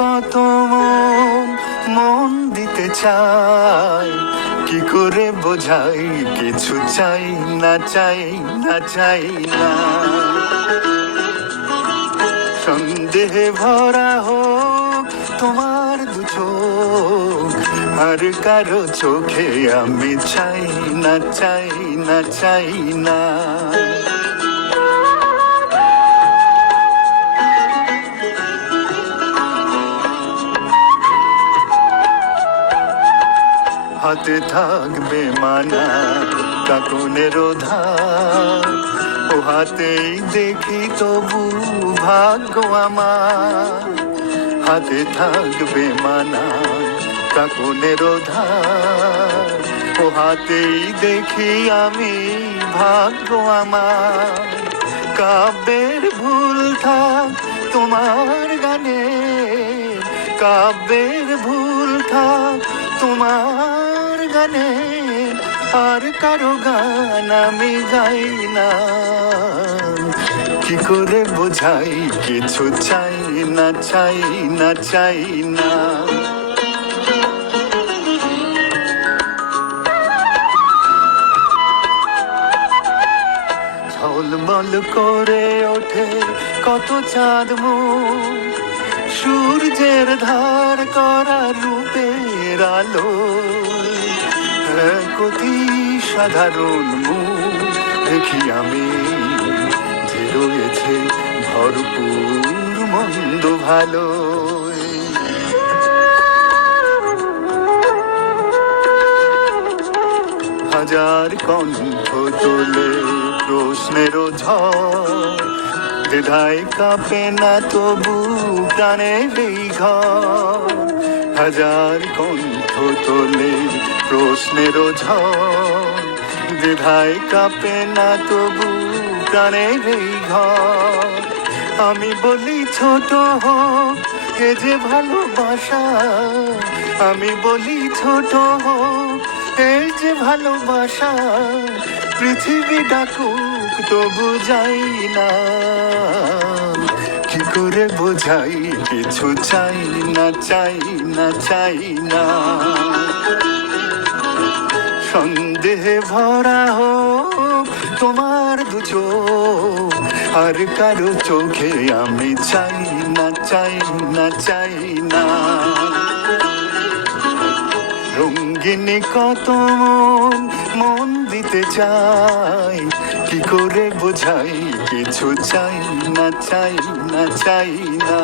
কত মন দিতে চাই, কি করে বোঝাই কিছু চাই না চাই না চাই না। সন্দেহে ভরা হোক তোমার দু চোখ, আর কারো চোখে আমি চাই না চাই না চাই না। হাতে থাকবে মানা কাকনের ধার, ও হাতেই দেখি তবু ভাগ্য আমার। হাতে থাকবে মানা কাকনের ধার, ও হাতেই দেখি আমি ভাগ্য আমার। কাব্যের ভুল থাক তোমার গানে, কাব্যের ভুল থাক তোমার গানে, আর কারো গান আমি গাই না। কি করে বোঝাই কিছু চাই না চাই না চাই না। ঝলমল করে ওঠে কত চাঁদ মুখ, সূর্যের ধার করা রূপের আলো। কতি সাধারণ মুখ দেখি আমি, যে রয়েছে ভরপুর মন্দ ভালো। হাজার কণ্ঠ তোলে প্রশ্নের ঝড়, দ্বিধায় কাঁপে না তবু প্রাণের এই ঘর। হাজার কণ্ঠ তোলে প্রশ্নের ঝড়, দ্বিধায় কাঁপে না তবু প্রাণের এই ঘর। আমি বলি ছোট হোক এ যে ভালোবাসা, আমি বলি ছোট হোক এই যে ভালোবাসা। পৃথিবী ডাকুক তবু যাই না, কি করে বোঝাই কিছু চাই না চাই না চাই না। সন্দেহে ভরা হোক তোমার দু চোখ, আর কারো চোখে আমি চাই না চাই না চাই না। রঙ্গিনী কত মন দিতে চাই, কি করে বোঝাই কিছু চাই না চাই না চাই না।